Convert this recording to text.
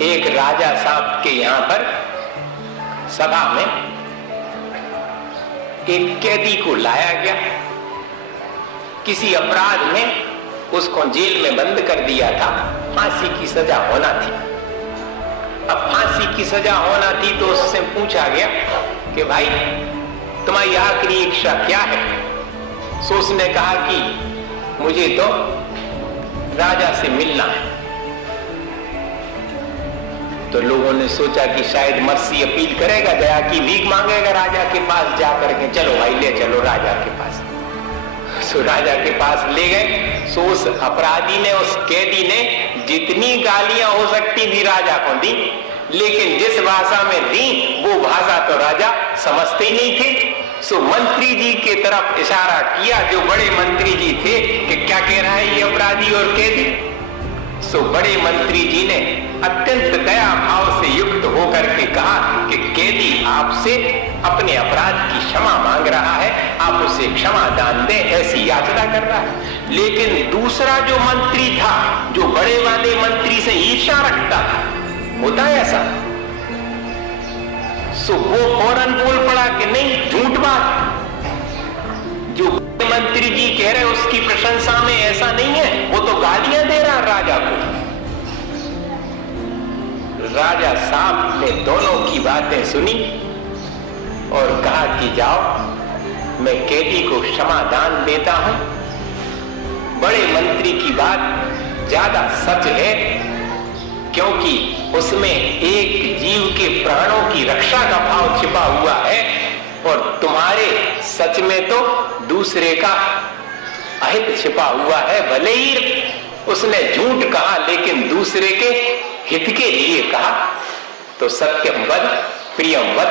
एक राजा साहब के यहां पर सभा में एक कैदी को लाया गया। किसी अपराध में उसको जेल में बंद कर दिया था, फांसी की सजा होना थी। अब फांसी की सजा होना थी तो उससे पूछा गया कि भाई तुम्हारी आखिरी इच्छा क्या है? सो उसने कहा कि मुझे तो राजा से मिलना है। तो लोगों ने सोचा कि शायद मर्सी अपील करेगा, दया की भीख मांगेगा राजा के पास जाकर के, चलो भाई ले चलो राजा के पास। सो राजा के पास ले गए। सो उस अपराधी ने, उस कैदी ने जितनी गालियां हो सकती थी राजा को दी, लेकिन जिस भाषा में दी वो भाषा तो राजा समझते ही नहीं थे। सो मंत्री जी की तरफ इशारा किया, जो बड़े मंत्री जी थे, कि क्या कह रहा है ये अपराधी और कैदी। सो बड़े मंत्री जी ने अत्यंत दया भाव से युक्त होकर के कहा कि कैदी आपसे अपने अपराध की क्षमा मांग रहा है, आप उसे क्षमा दान दें, ऐसी याचना कर रहा है। लेकिन दूसरा जो मंत्री था, जो बड़े वाले मंत्री से ईर्ष्या रखता था, होता है ऐसा, सो वो फौरन बोल पड़ा कि नहीं, झूठ बात, जो मंत्री जी कह रहे उसकी प्रशंसा में ऐसा नहीं है, वो तो गालियां दे रहा राजा को। राजा साहब ने दोनों की बातें सुनी और कहा कि जाओ, मैं कैदी को क्षमा दान देता हूं। बड़े मंत्री की बात ज्यादा सच है, क्योंकि उसमें एक जीव के प्राणों की रक्षा का भाव छिपा हुआ है, और तुम्हारे सच में तो दूसरे का अहित छिपा हुआ है। भले ही उसने झूठ कहा, लेकिन दूसरे के हित के लिए कहा। तो सत्यम वद प्रियम वद